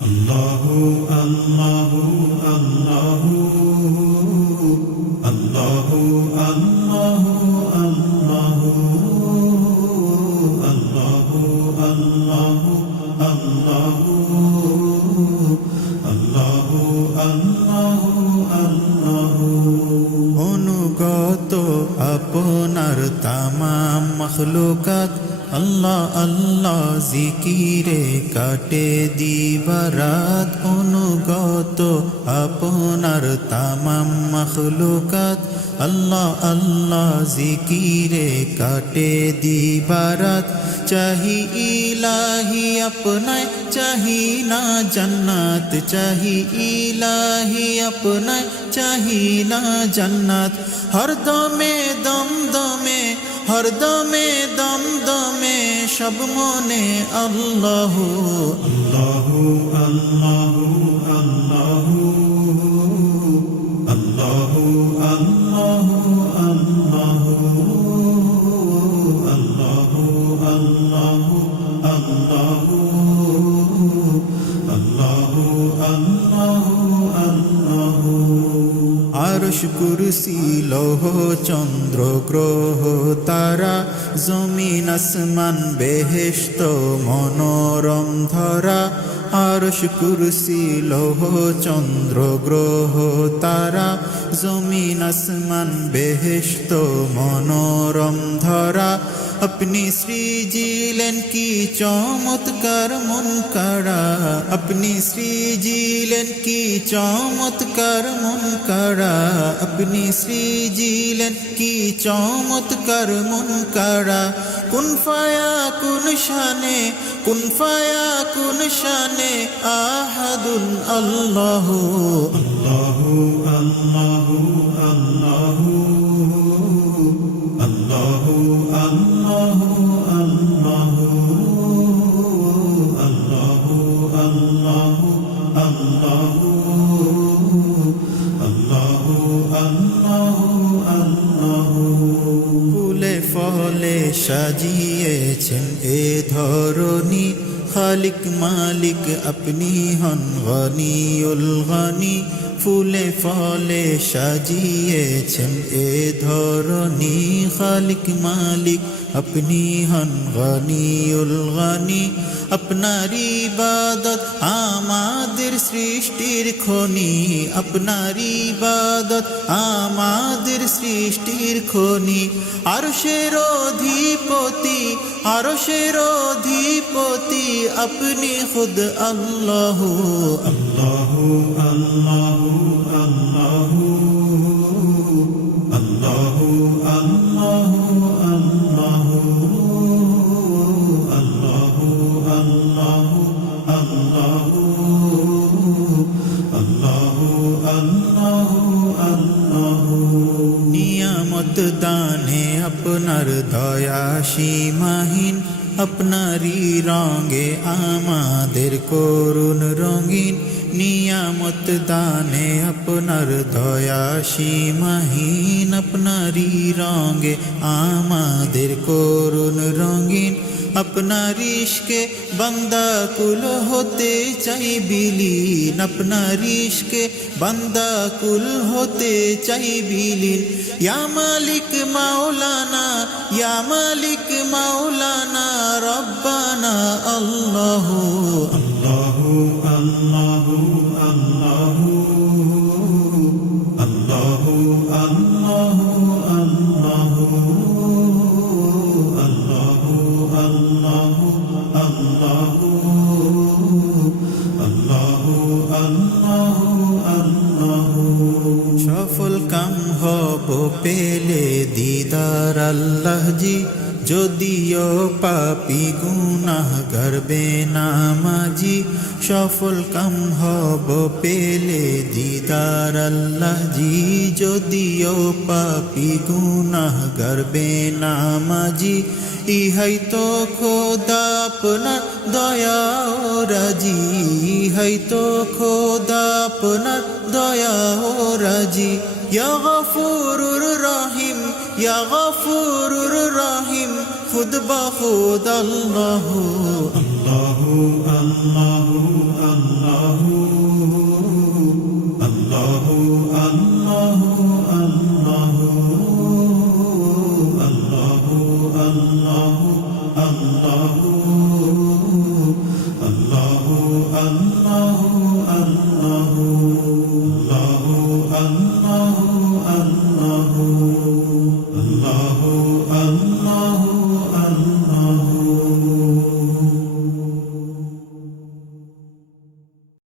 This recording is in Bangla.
الله الله الله الله الله الله الله الله الله الله الله الله অনুগত আপনার তামাম মখলুকাত আল্লাহ আল্লাহ জিকিরে কাটে দিবারাত অনুগত আপনার তামাম মখলুকাত। আল্লাহ আল্লাহ জিকিরে কাটে দিবারাত। চাহি ইলাহি আপনায়, চাহি না জান্নাত। চাহি ইলাহি আপনায়, চাহি না জান্নাত। হরদমে দম দমে হরদমে দম দমে নামে সব মনে আল্লাহ। আল্লাহ আল্লাহ আল্লাহ। আল্লাহ আল্লাহ আল্লাহ। আল্লাহ আল্লাহ আল্লাহ। আরশ কুরসি লৌহ চন্দ্র গ্রহ তারা জমিন আসমান বেহেস্ত মনোরম ধরা। আরশ কুরসি লোহ চন্দ্র গ্রহ, তারা জমিন আসমান বেহেস্ত মনোরম ধরা। আপনি সৃজিলেন কি চমৎকার মন কারা আপনি সৃজিলেন কি চমৎকার মন কারা আপনি সৃজিলেন কি চমৎকার মন কারা কুন ফায়া কুন শানে, কুন ফায়া কুন শানে أحد ألله. الله الله সাজিয়েছেন এ ধরনী খালিক মালিক আপনি হন গনিউল গনি, ফুলে ফলে সাজিয়েছেন এ ধরনী খালিক মালিক আপনি হন গনিউল গনি। আপনার ইবাদত আমাদের সৃষ্টির খনি, আপনারি ইবাদত আমাদের সৃষ্টির খনি। আরশের অধিপতি আরশের অধিপতি, আপনি খুদ আল্লাহ আল্লাহ আল্লাহ আল্লাহ। দানে আপনার দয়া সীমাহীন, আপনারই রঙে আমাদের করুণ রঙিন। নিয়ামত দানে আপনার দয়া সীমাহীন, আপনারই রঙে আমাদের করুণ রঙিন। আপনার ইশকে বান্দা কুল হতে চাই বিলীন আপনার ইশকে বান্দা কুল হতে চাই বিলীন ইয়া মালিক মাওলানা ইয়া মালিক মাওলানা রব্বানা আল্লাহ আল্লাহ আল্লাহ পেলে দিদার আল্লাহ জি যদিও পাপি গুনাহ গর্বে নামাজি সফল কাম হব পেলে দিদার আল্লাহ জি যদিও পাপি গুনাহ গর্বে নামাজি ইহাই তো খোদা আপনার দয়া রাজি, ইহাই তো খোদা আপনার দয়া রাজি। ইয়া গফুরুর রহিম ইয়া গফুরুর রহিম খুদ বখুদ আল্লাহু আল্লাহু আল্লাহু আল্লাহু আল্লাহু আল্লাহু আল্লাহু আল্লাহু আল্লাহু আল্লাহু